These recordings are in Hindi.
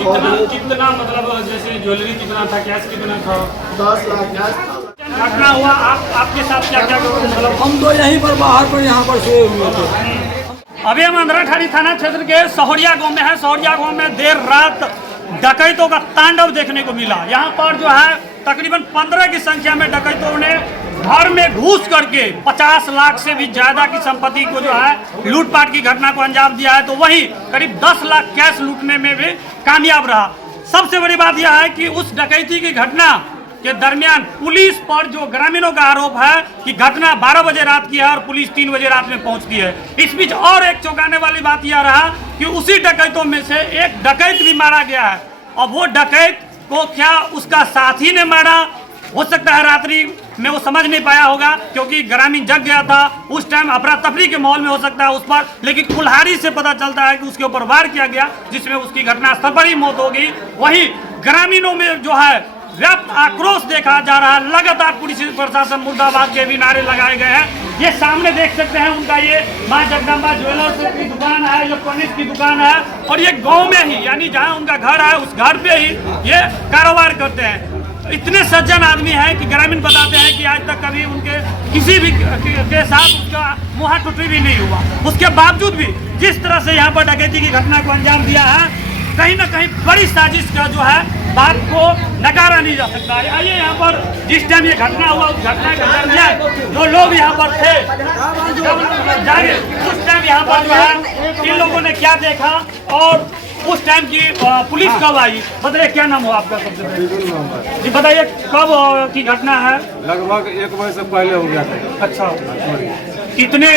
कितना मतलब जैसे ज्वेलरी कितना था, कैश कितना था? 10 लाख कैश। घटना हुआ आपके साथ क्या क्या मतलब? हम तो यहीं पर बाहर पर यहाँ पर सोए हुए थे। अभी हम अंधराठाड़ी थाना क्षेत्र के सहोरिया गांव में है। सहोरिया गांव में देर रात डकैतों का तांडव देखने को मिला। यहाँ पर जो है तकरीबन 15 की संख्या में डकैतों ने घर में घुस करके 50 लाख से भी ज्यादा की संपत्ति को जो है लूटपाट की घटना को अंजाम दिया है। तो वही करीब 10 लाख कैश लूटने में भी कामयाब रहा। सबसे बड़ी बात यह है कि उस डकैती की घटना के दरमियान पुलिस पर जो ग्रामीणों का आरोप है कि घटना 12 बजे रात की है और पुलिस 3 बजे रात में पहुंचती है। इस बीच और एक चौंकाने वाली बात यह रहा कि उसी डकैतों में से एक डकैत भी मारा गया है। और वो डकैत को क्या उसका साथी ने मारा, हो सकता है रात्रि में वो समझ नहीं पाया होगा क्योंकि ग्रामीण जग गया था। उस टाइम अफरा तफरी के माहौल में हो सकता है उस पर, लेकिन कुल्हाड़ी से पता चलता है कि उसके ऊपर वार किया गया जिसमें उसकी घटनास्थल पर ही मौत हो गई। वहीं ग्रामीणों में जो है व्याप्त आक्रोश देखा जा रहा है। लगातार पुलिस प्रशासन मुर्दाबाद के भी नारे लगाए गए हैं। ये सामने देख सकते हैं उनका ये मां जगदम्बा ज्वेलर्स की दुकान है, इलेक्ट्रॉनिक्स की दुकान है और ये गांव में ही यानी जहां उनका घर है उस घर पे ही ये कारोबार करते हैं। इतने सज्जन आदमी हैं कि ग्रामीण बताते हैं कि आज तक कभी उनके किसी भी के साथ उसका मुँह टुटी भी नहीं हुआ। उसके बावजूद भी जिस तरह से यहाँ पर डकैती की घटना को अंजाम दिया है, कहीं ना कहीं बड़ी साजिश का जो है बात को नकारा नहीं जा सकता। आइए यहाँ पर जिस टाइम ये घटना हुआ उस घटना के दरमियान जो लोग यहाँ पर थे जाने उस टाइम यहाँ पर जो है इन लोगों ने क्या देखा और उस टाइम की पुलिस कब आई? बताइए क्या नाम हुआ आपका? सबसे पहले जी बताइए कब की घटना है? लगभग 1 बजे से पहले हो गया था। अच्छा, कितने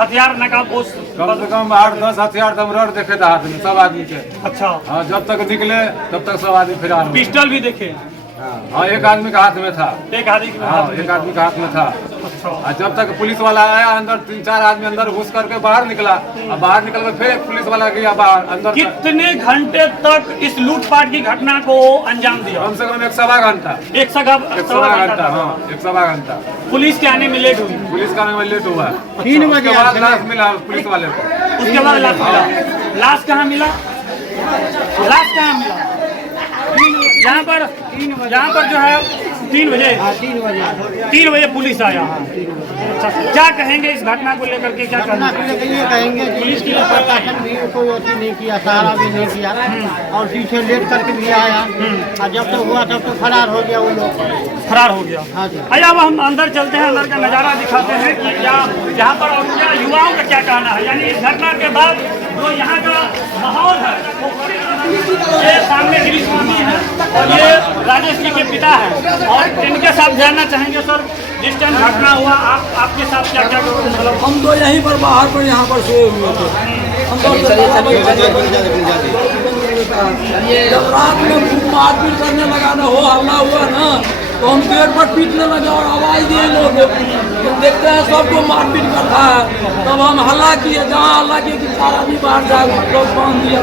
हथियार नकाबपोश? कम से कम 8-10 हथियार तो हम रड देखे थे हाथ में सब आदमी के। अच्छा हाँ, जब तक निकले तब तक सब आदमी फिर पिस्टल भी देखे? हाँ, एक आदमी के हाथ में था। एक आदमी के हाथ में था। अच्छा, जब तक पुलिस वाला आया अंदर 3-4 आदमी अंदर घुस करके बाहर निकला और बाहर निकल कर फिर एक पुलिस वाला गया बाहर अंदर। कितने घंटे तक इस लूटपाट की घटना को अंजाम दिया? कम से कम 1-1.25 घंटा। 1.25 घंटा। हाँ, 1.25 घंटा। पुलिस के आने में लेट हुई? पुलिस का आने में लेट हुआ। 3 बजे उसके बाद लाश मिला पुलिस वाले को। उसके बाद लाश मिला? लाश कहाँ मिला? लाश कहाँ मिला? यहाँ पर जो है 3 बजे 3 बजे पुलिस आया। अच्छा, क्या कहेंगे इस घटना को लेकर के? क्या घटना को लेकर ये कहेंगे पुलिस की प्रशासन भी कोई अति नहीं किया, सहारा भी नहीं किया और पीछे लेट करके भी आया और जब तक हुआ तब तो फरार हो गया। वो लोग फरार हो गया। हाँ जी। आइए अब हम अंदर चलते हैं, अंदर का नज़ारा दिखाते हैं कि क्या यहाँ पर और क्या युवाओं का क्या कहना है। यानी इस घटना के बाद जो यहाँ का माहौल है वो ये सामने गिरीश स्वामी है और ये राजेश जी के पिता है और इनके साथ जानना चाहेंगे सर जिस टाइम घटना हुआ आपके साथ क्या क्या मतलब? हम तो यहीं पर बाहर पर यहाँ पर सोए हुए थे। हम तो जब रात में खूब मारपीट करने लगा ना, हो हल्ला हुआ ना, तो हम गेट पर पीटने लगे और आवाज दिए लोग देखते हैं सबको मारपीट करता है। तब हम हल्ला किए, जहाँ हल्ला किए कि सारा आदमी बाहर जाए, लोग बांध दिया।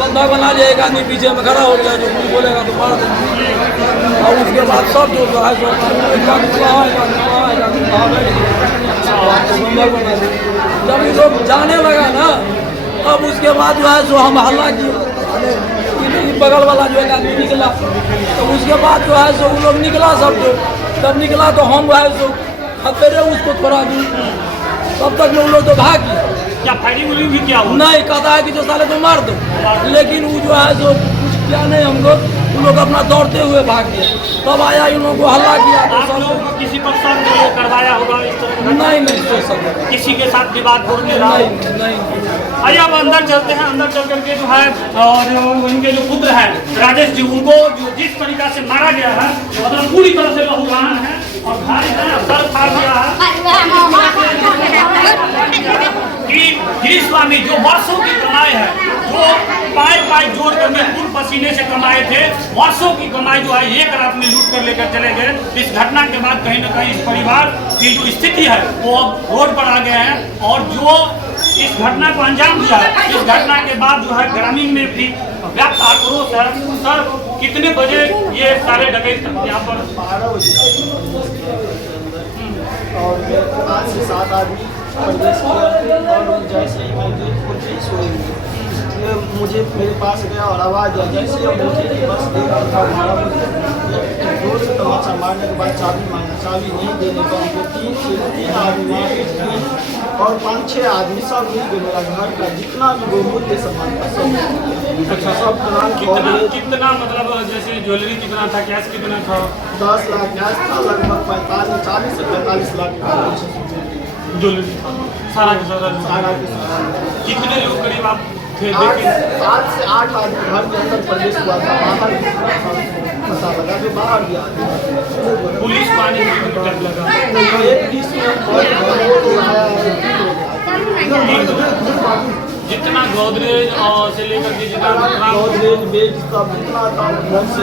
बंदा बना लिया, एक आदमी पीछे में खड़ा हो गया, जो कोई बोलेगा तो मार देंगे। और उसके बाद सब जो है जब ये लोग जाने लगा ना, अब उसके बाद जो है सो हम हल्ला किए, बगल वाला जो है आदमी निकला, तो उसके बाद जो है सो वो लोग निकला सब जो, जब निकला तो हम जो है सो हथेरे उसको थोड़ा दूर, तब तक में वो लोग तो भाग गया। क्या फायरिंग भी क्या हुआ? नहीं, कहता है कि जो साले को मार दो, लेकिन वो जो है सो कुछ किया नहीं। हम लोग अपना दौड़ते हुए भाग गए। तब आया इन लोगों को हल्ला किया तो सब लोग किसी पर शक जो करवाया होगा इस तरह? नहीं सोच सकते, किसी के साथ विवाद हो रहा? नहीं। आइए अब अंदर चलते हैं। अंदर चल करके जो है और उनके जो पुत्र है राजेश जी, उनको जो जिस तरीका से मारा गया है मतलब पूरी तरह से लहूलुहान है और भारी सर फाड़ दिया है कि गिरीश स्वामी जो वर्षों की कमाई है, जो पाई जोड़ करके खून पसीने से कमाए थे, वर्षों की कमाई जो है एक रात में लूट कर लेकर चले गए। इस घटना के बाद कहीं ना कहीं इस परिवार की जो स्थिति है वो अब रोड पर आ गए हैं और जो इस घटना को अंजाम दिया है, इस घटना के बाद जो है ग्रामीण में भी व्याप्त आक्रोश है। सर कितने बजे ये सारे डकैत यहाँ पर? 12 बजे और 5 से 7 आदमी प्रवेश किया और जैसे ही मैं गेट खोल के सोए हुए मुझे मेरे पास गया और आवाज़ दिया जैसे मुझे कि बस देखा था हमारा जोर से तमाचा मारने के बाद चाबी मांगा, चाबी नहीं देने पर उनको 3 आदमी मारे और 5-6 आदमी सब मिल के मेरा घर का जितना भी बहुमूल्य सामान था सब कितना मतलब जैसे ज्वेलरी कितना था, कैश कितना था? 10 लाख कैश था, लगभग 40 से 45 लाख ज्वेलरी था सारा का सारा। कितने लोग करीब आप थे? 7 से 8 आदमी घर के अंदर प्रवेश हुआ था, बाहर पता लगा जो बाहर भी पुलिस को आने में कितना टाइम लगा? एक 20 मिनट जितना गोदरेज और से लेकर के जितना गोदरेज बेड सब जितना था घर से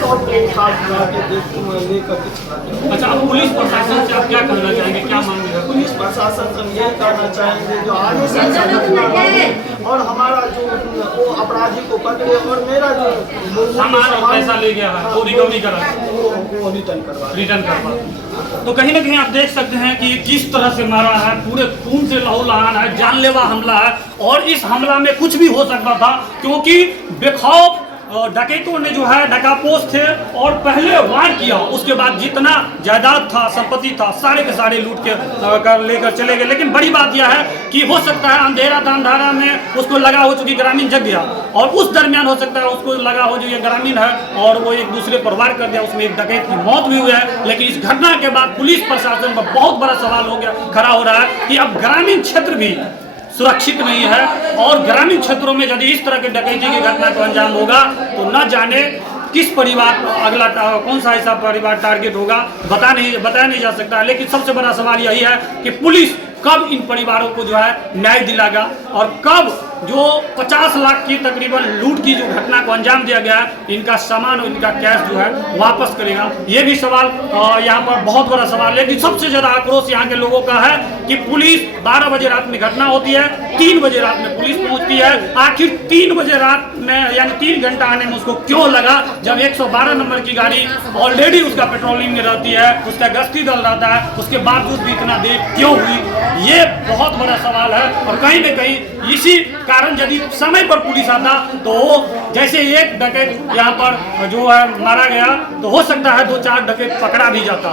सब को उठा के लेकर के। अच्छा, अब पुलिस प्रशासन से आप क्या कहना चाहेंगे, क्या मांगे? पुलिस प्रशासन से ये कहना चाहेंगे जो आगे से ऐसा घटना न हो और हमारा जो वो अपराधी को पकड़े और मेरा जो सामान पैसा ले गया है वो रिकवरी करा, वो रिटर्न करवा। तो कहीं ना कहीं आप देख सकते हैं कि किस तरह से मारा है, पूरे खून से लहूलुहान है, जानलेवा हमला है। और इस हमला में कुछ भी हो सकता था क्योंकि बेखौफ डकैतों ने जो है डकापोश थे और पहले वार किया, उसके बाद जितना जायदाद था, संपत्ति था, सारे के सारे लूट के लेकर चले गए। लेकिन बड़ी बात यह है कि हो सकता है अंधेरा था, अंधारा में उसको लगा हो चुकी ग्रामीण जग गया और उस दरमियान हो सकता है उसको लगा हो जो ये ग्रामीण है और वो एक दूसरे पर वार कर दिया, उसमें एक डकैत की मौत भी हुई है। लेकिन इस घटना के बाद पुलिस प्रशासन पर बहुत बड़ा सवाल हो गया, खड़ा हो रहा है कि अब ग्रामीण क्षेत्र भी सुरक्षित नहीं है और ग्रामीण क्षेत्रों में यदि इस तरह के डकैती की घटना को अंजाम होगा तो न जाने किस परिवार अगला कौन सा ऐसा परिवार टारगेट होगा बताया नहीं जा सकता। लेकिन सबसे बड़ा सवाल यही है कि पुलिस कब इन परिवारों को जो है न्याय दिलाएगा और कब जो 50 लाख की तकरीबन लूट की जो घटना को अंजाम दिया गया है इनका सामान और इनका कैश जो है वापस करेगा। ये भी सवाल यहाँ पर बहुत बड़ा सवाल है। लेकिन सबसे ज्यादा आक्रोश यहाँ के लोगों का है कि पुलिस 12 बजे रात में घटना होती है, 3 बजे रात में पुलिस पहुंचती है। आखिर 3 बजे रात में यानी 3 घंटा आने में उसको क्यों लगा जब 112 नंबर की गाड़ी ऑलरेडी उसका पेट्रोलिंग में रहती है, उसका गश्ती दल रहता है, उसके बावजूद भी इतना देर क्यों हुई, ये बहुत बड़ा सवाल है। और कहीं न कहीं इसी कारण यदि समय पर पुलिस आता तो जैसे एक डकैत यहाँ पर जो है मारा गया तो हो सकता है 2-4 डकैत पकड़ा भी जाता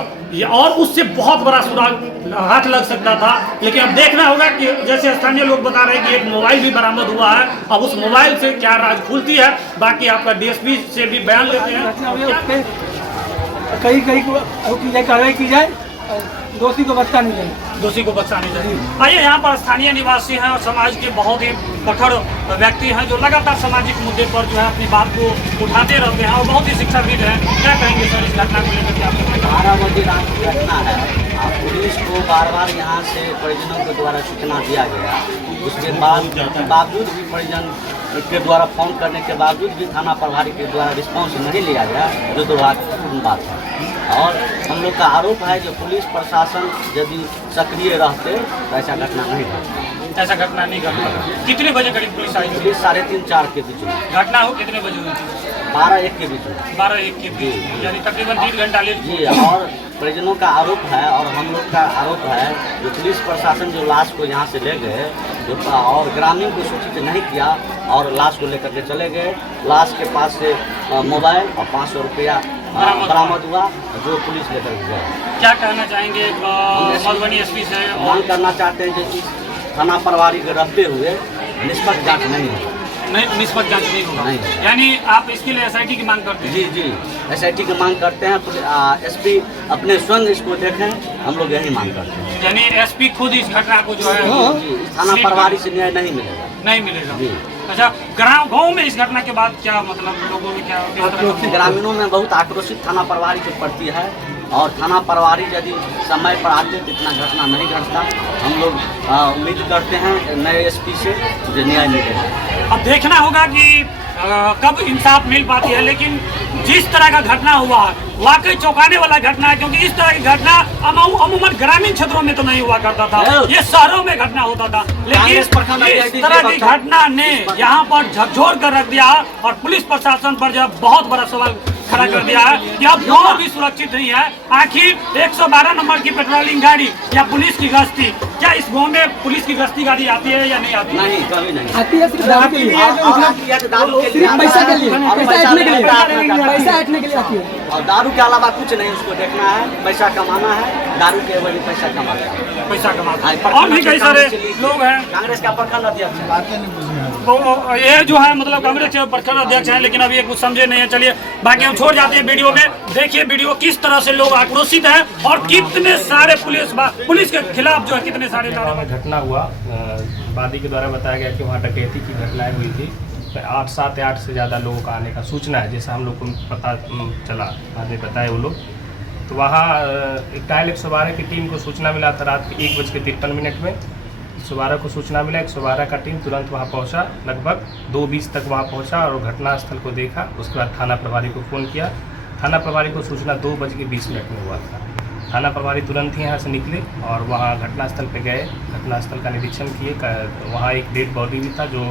और उससे बहुत बड़ा सुराग हाथ लग सकता था। लेकिन अब देखना होगा कि जैसे स्थानीय लोग बता रहे हैं कि एक मोबाइल भी बरामद हुआ है, अब उस मोबाइल से क्या राज खुलती है, बाकी आपका डीएसपी से भी बयान लेते हैं। कहीं कार्रवाई की जाए, दोषी को बख्शा नहीं जाए, दोषी को बख्शा नहीं जाए। आइए, यहाँ पर स्थानीय निवासी हैं और समाज के बहुत ही कठोर व्यक्ति हैं जो लगातार सामाजिक मुद्दे पर जो है अपनी बात को उठाते रहते हैं और बहुत ही शिक्षाविद हैं। क्या कहेंगे सर इस घटना को लेकर के? आपको 12 बजे रात की घटना है, पुलिस को बार यहाँ से परिजनों के द्वारा सूचना दिया गया, उसके बावजूद भी परिजन के द्वारा फोन करने के बावजूद भी थाना प्रभारी के द्वारा रिस्पॉन्स नहीं लिया गया, जो दुर्भाग्यपूर्ण बात है। और हम लोग का आरोप है जो पुलिस प्रशासन यदि सक्रिय रहते तो ऐसा घटना नहीं घटता। ऐसा घटना नहीं घटता। कितने बजे करीब पुलिस आई? पुलिस 3:30-4 के बीच में। घटना हो कितने बजे हुई थी? 12-1 के बीच में। 12-1 के बीच, यानी तकरीबन 3 घंटा लेट। जी, और परिजनों का आरोप है और हम लोग का आरोप है जो पुलिस प्रशासन जो लाश को यहाँ से ले गए और ग्रामीण को सूचित नहीं किया और लाश को लेकर के चले गए। लाश के पास से मोबाइल और 500 रुपया बरामद हुआ जो पुलिस लेकर गया। क्या कहना चाहेंगे मधुबनी एसपी से? मांग करना चाहते हैं कि थाना प्रभारी के रहते हुए निष्पक्ष जांच नहीं होगा। नहीं, निष्पक्ष जांच नहीं होगा, यानी आप इसके लिए एसआईटी की मांग करते हैं? जी जी, एसआईटी की मांग करते हैं। एसपी अपने स्वयं इसको देखें, हम लोग यही मांग करते हैं। यानी एसपी खुद इस घटना को जो है थाना प्रभारी से न्याय नहीं मिलेगा। नहीं मिलेगा। अच्छा, गाँव में इस घटना के बाद क्या मतलब लोगों में क्या? ग्रामीणों में बहुत आक्रोशित थाना प्रभारी के प्रति है और थाना प्रभारी यदि समय पर आते तो इतना घटना नहीं घटता। हम लोग उम्मीद करते हैं नए एसपी से जो न्याय मिलेगा। अब देखना होगा कि कब इंसाफ मिल पाती है। लेकिन जिस तरह का घटना हुआ वाकई चौंकाने वाला घटना है, क्योंकि इस तरह की घटना अमूमन ग्रामीण क्षेत्रों में तो नहीं हुआ करता था, ये शहरों में घटना होता था। लेकिन इस तरह की घटना ने यहाँ पर झकझोर कर रख दिया और पुलिस प्रशासन पर जो बहुत बड़ा सवाल खड़ा कर दिया है कि अब गाँव भी सुरक्षित नहीं है। आखिर 112 नंबर की पेट्रोलिंग गाड़ी या पुलिस की गश्ती, क्या इस गाँव में पुलिस की गश्ती गाड़ी आती है या नहीं आती? नहीं, कभी नहीं आती है सिर्फ दारू के लिए, सिर्फ पैसा के लिए, पैसा ऐंठने के लिए आती है। और दारू के अलावा कुछ नहीं, उसको देखना है, पैसा कमाना है, दारू के वजह पैसा कमाता है, पैसा कमाते। और भी कई सारे लोग हैं। कांग्रेस का प्रखंड अध्यक्ष तो ये जो है मतलब कांग्रेस के प्रखंड अध्यक्ष हैं, लेकिन अभी ये कुछ समझे नहीं है। चलिए बाकी हम छोड़ जाते हैं वीडियो में। देखिए वीडियो किस तरह से लोग आक्रोशित हैं और कितने सारे पुलिस के खिलाफ जो है कितने सारे घटना हुआ। वादी के द्वारा बताया गया कि वहाँ डकैती की घटनाएं हुई थी। 7 या 8 से ज़्यादा लोगों का आने का सूचना है, जैसा हम लोग को पता चला, आदमी बताए वो लोग। तो वहाँ एक डायल 112 की टीम को सूचना मिला था रात के 1:53 में। 112 को सूचना मिला, 112 का टीम तुरंत वहाँ पहुँचा, लगभग 2:20 तक वहाँ पहुँचा और घटनास्थल को देखा। उसके बाद थाना प्रभारी को फ़ोन किया। थाना प्रभारी को सूचना 2:20 में हुआ था। थाना प्रभारी तुरंत ही यहाँ से निकले और वहाँ घटनास्थल पे गए, घटनास्थल का निरीक्षण किए। वहाँ एक डेड बॉडी भी था जो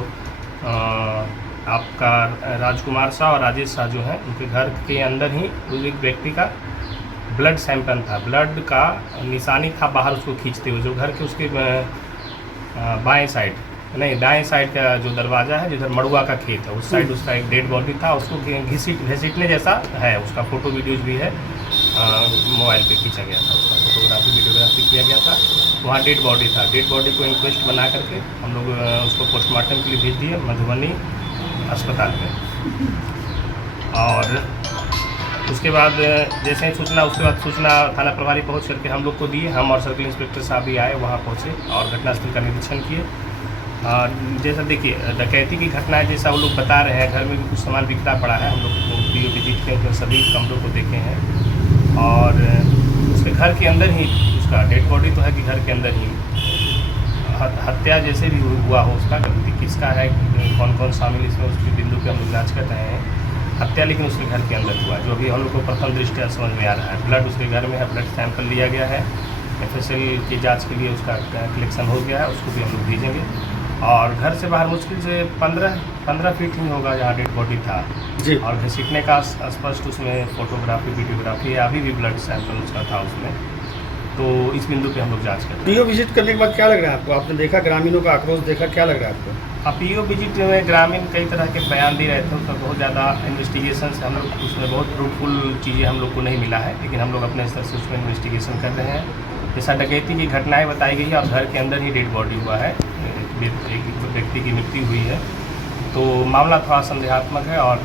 आपका राजकुमार शाह और राजेश शाह जो हैं, उनके घर के अंदर ही एक व्यक्ति का ब्लड सैंपल था, ब्लड का निशानी था बाहर उसको खींचते हुए, जो घर के उसके बाएं साइड नहीं दाएं साइड का जो दरवाज़ा है, जिधर मड़ुआ का खेत है, उस साइड उसका एक डेड बॉडी था। उसको घसीटने जैसा है, उसका फ़ोटो वीडियोज़ भी है, मोबाइल पे खींचा गया था, उसका फोटोग्राफी वीडियोग्राफी किया गया था। वहाँ डेड बॉडी था। डेड बॉडी को इंक्वेस्ट बना करके हम लोग उसको पोस्टमार्टम के लिए भेज दिए मधुबनी अस्पताल में। और उसके बाद जैसे ही उसके बाद सूचना थाना प्रभारी पहुंच करके हम लोग को दिए। हम और सर्किल इंस्पेक्टर साहब भी आए, वहाँ पहुँचे और घटनास्थल का निरीक्षण किए। जैसा देखिए डकैती की घटना है, जैसा वो लोग बता रहे हैं, घर में भी कुछ सामान बिखरा पड़ा है। हम लोग को विजिट किए, सभी कमरों को देखे हैं और उसके घर के अंदर ही उसका डेड बॉडी तो है कि घर के अंदर ही हत्या जैसे भी हुआ हो, उसका गलती किसका है, कौन कौन शामिल इसमें, उसकी बिंदु पे हम लोग जाँच कर रहे हैं। हत्या लेकिन उसके घर के अंदर हुआ, जो अभी हम लोग को प्रथम दृष्टया समझ में आ रहा है। ब्लड उसके घर में है, ब्लड सैंपल लिया गया है, FSL की जांच के लिए उसका कलेक्शन हो गया है, उसको भी हम लोग भेजेंगे। और घर से बाहर मुश्किल से 15 फीट ही होगा जहाँ डेड बॉडी था जी। और घसीटने का स्पष्ट उसमें फोटोग्राफी वीडियोग्राफी है, अभी भी ब्लड सैंपल उसका था उसमें। तो इस बिंदु पे हम लोग जांच करते हैं। पीओ विजिट करने के बाद क्या लग रहा है आपको? आपने देखा ग्रामीणों का आक्रोश देखा, क्या लग रहा है आपको? पीओ विजिट में ग्रामीण कई तरह के बयान दे रहे थे, उसका बहुत ज़्यादा इन्वेस्टिगेशन से हम लोग उसमें बहुत फ्रूटफुल चीज़ें हम लोग को नहीं मिला है, लेकिन हम लोग अपने स्तर से उसमें इन्वेस्टिगेशन कर रहे हैं। जैसा डकैती की घटनाएं बताई गई है और घर के अंदर ही डेड बॉडी हुआ है, एक व्यक्ति की मृत्यु हुई है, तो मामला थोड़ा संदेहात्मक है। और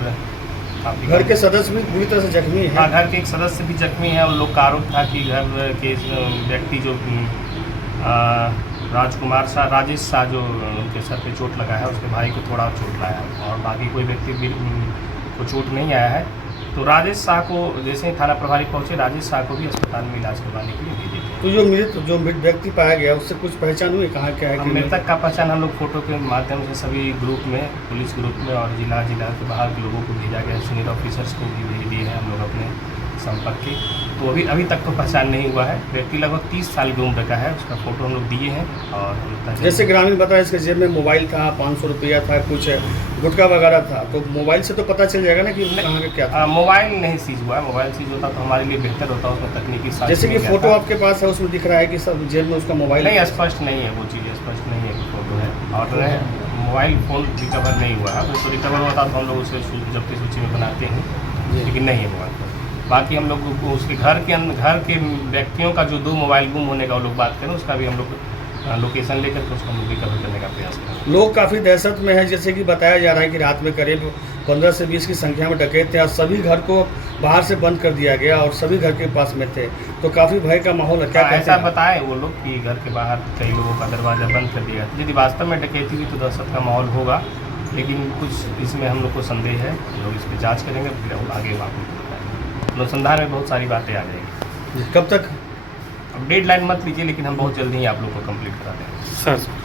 घर के सदस्य भी पूरी तरह से जख्मी है। हाँ, घर के एक सदस्य भी जख्मी है। उन लोग का आरोप था कि घर के व्यक्ति जो राजकुमार शाह, राजेश शाह, जो उनके सर पे चोट लगा है, उसके भाई को थोड़ा चोट लाया है और बाकी कोई व्यक्ति भी को चोट नहीं आया है। तो राजेश शाह को जैसे ही थाना प्रभारी पहुंचे, राजेश शाह को भी अस्पताल में इलाज करवाने के लिए भेजे थे। तो जो मृत व्यक्ति पाया गया उससे कुछ पहचान हुई, कहाँ क्या है? मृतक का पहचान हम लोग फोटो के माध्यम से सभी ग्रुप में, पुलिस ग्रुप में और जिला के बाहर के लोगों को भेजा गया, सीनियर ऑफिसर्स को भी भेज दिए हैं हम लोग अपने संपर्क के। तो अभी तक तो पहचान नहीं हुआ है। व्यक्ति लगभग 30 साल की उम्र का है, उसका फोटो हम लोग दिए हैं। और जैसे ग्रामीण बताया इसके जेब में मोबाइल था, 500 रुपया था, कुछ गुटखा वगैरह था, तो मोबाइल से तो पता चल जाएगा ना कि कहाँ का क्या था? मोबाइल नहीं सीज हुआ है। मोबाइल सीज होता तो हमारे लिए बेहतर होता, उसमें तकनीकी साथ। जैसे कि फोटो आपके पास है, उसमें दिख रहा है कि सब जेब में उसका मोबाइल नहीं, स्पष्ट नहीं है, वो चीज़ स्पष्ट नहीं है कि फोटो है। और मोबाइल फ़ोन रिकवर नहीं हुआ है, उसको रिकवर होता तो हम लोग उसे जब्ती सूची में बनाते हैं, लेकिन नहीं है मोबाइल। बाकी हम लोग उसके घर के व्यक्तियों का जो 2 मोबाइल गुम होने का वो लोग बात करें, उसका भी हम लोग लोकेशन लेकर के उसको हम लोग रिकवर करने का प्रयास करें। लोग काफ़ी दहशत में है, जैसे कि बताया जा रहा है कि रात में करीब 15 से 20 की संख्या में डकैत थे और सभी घर को बाहर से बंद कर दिया गया और सभी घर के पास में थे, तो काफ़ी भय का माहौल है। क्या ऐसा बताए वो लोग कि घर के बाहर कई लोगों का दरवाज़ा बंद कर दिया। यदि वास्तव में डकैती हुई तो दहशत का माहौल होगा, लेकिन कुछ इसमें हम लोग को संदेह है। हम लोग इस पर जाँच करेंगे, फिर आगे अनुसंधान में बहुत सारी बातें आ जाएंगी। कब तक? अब डेडलाइन मत लीजिए, लेकिन हम बहुत जल्दी ही आप लोग को कंप्लीट करा देंगे सर।